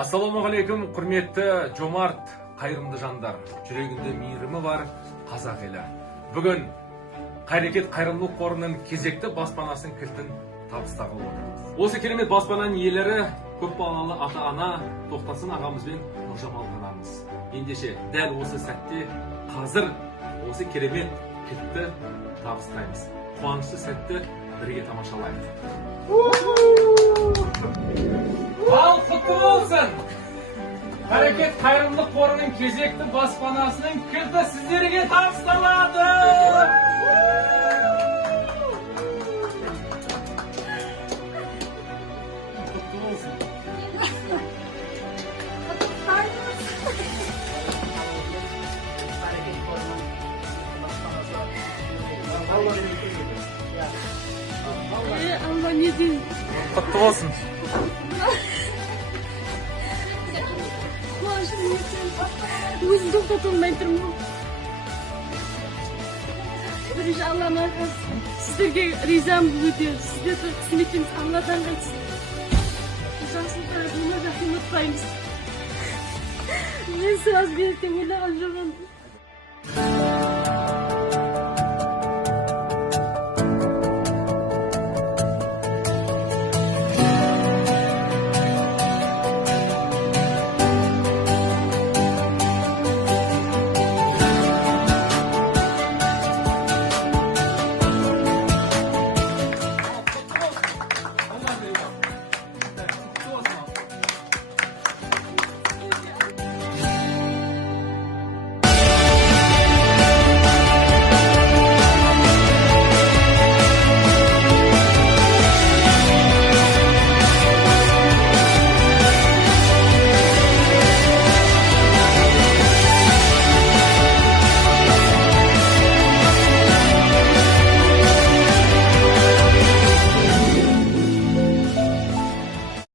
Ассалаумағалейкум, құрметті жомарт қайырымды жандар, жүрегінде мейірімі бар қазақ елі. Бүгін Қайрекет қайырымдылық қорының кезекті баспанасының кілтін табыстағалы отырмыз. Осы керемет баспананың иелері көпбалалы ата-ана Тоқтасын ағамыз бен Нұржамал анамыз. Ендеше дәл осы сәтте қазір осы керемет кілтті табыстаймыз. Қуанышты сәтті бірге тамашалайық. Ал құтты болсын! Қайрекет қайырымдылық қорының кезекті баспанасының кілті сіздерге табысталады! Құтты болсын! Allah ne diyeyim? Құтты болсын! Өзім тоқтата алмай тұрмын. Бірінші Алланың арқасы. Сіздерге ризамын өте. Сіздерді қызметіңіз Алладан қайтсын. Жақсылықтар, оны да ұмытпаймыз. Мен сразу беріп ойлаған жоқпын.